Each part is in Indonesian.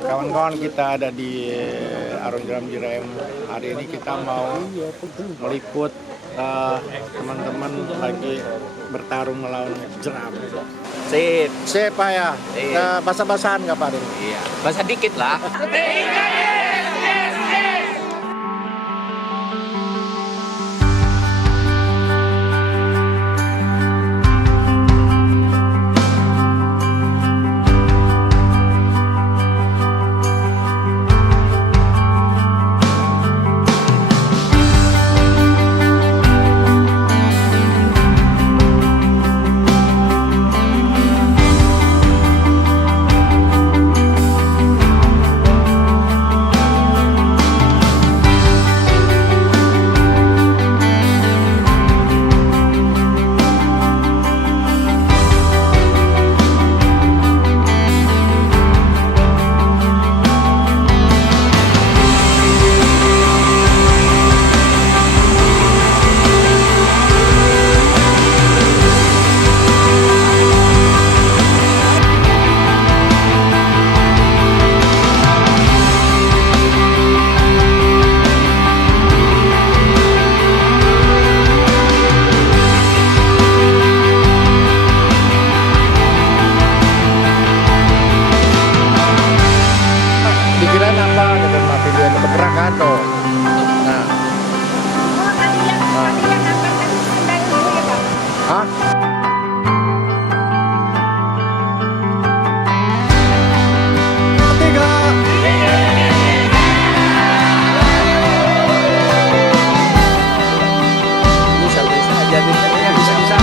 Kawan-kawan, kita ada di Arung Jeram Jirem. Hari ini kita mau meliput teman-teman lagi bertarung melawan jeram. Sip. Sip Pak ya? Sip. Basah-basahan nggak Pak ini? Iya. Basah dikit lah. Pikiran apa gitu Pak video ini bergerak atau? Nah, hah? Bisa-bisa aja nih. Bisa-bisa.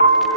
You